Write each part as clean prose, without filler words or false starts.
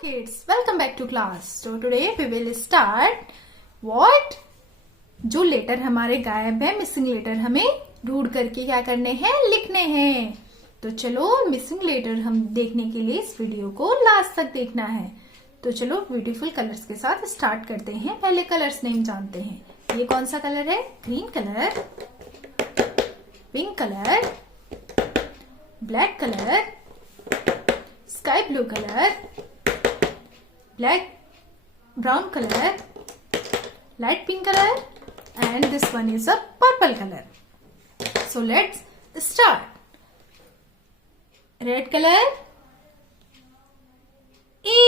kids, welcome back to class. So today we will start what? जो letter हमारे गायब है, मिसिंग लेटर हमें ढूंढ करके क्या करने हैं, लिखने हैं. तो चलो मिसिंग लेटर हम देखने के लिए इस वीडियो को लास्ट तक देखना है. तो चलो ब्यूटीफुल कलर्स के साथ स्टार्ट करते हैं. पहले कलर्स नेम जानते हैं. ये कौन सा कलर है? Green colour, pink colour, black colour, sky blue colour, brown color, light pink color, and this one is a purple color. So let's start. Red color, A.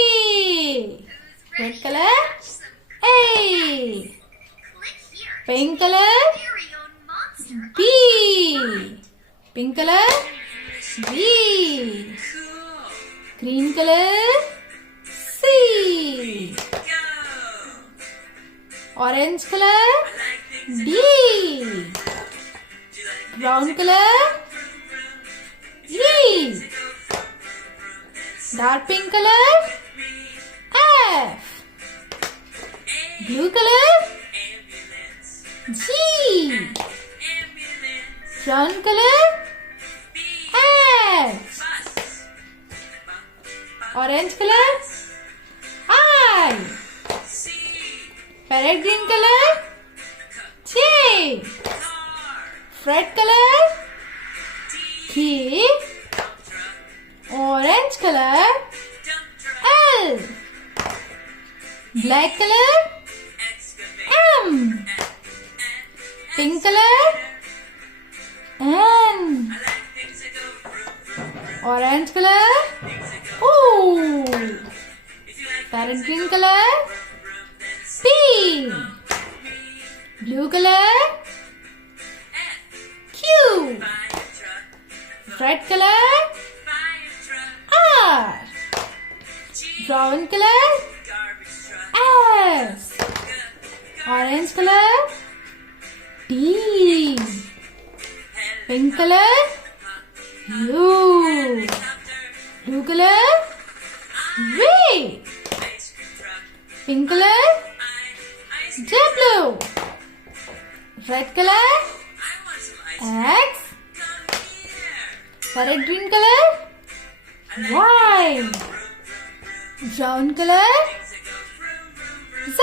Red color, A. Pink color, B. Pink color, B. Green color, C. Orange color, D. Brown color, E. Dark pink color, F. Blue color, G. Brown color, H. Orange color, I. Parrot green color, J. Red color, K. Orange color, L. Black color, M. Pink color, N. Orange color, O. Parrot green color, P. Blue color, Q. Red color, R. Brown color, S. Orange color, T. Pink color, U. Blue color, V. Pink color, W. Red color, X. Parrot green color, Y. Brown color, Z.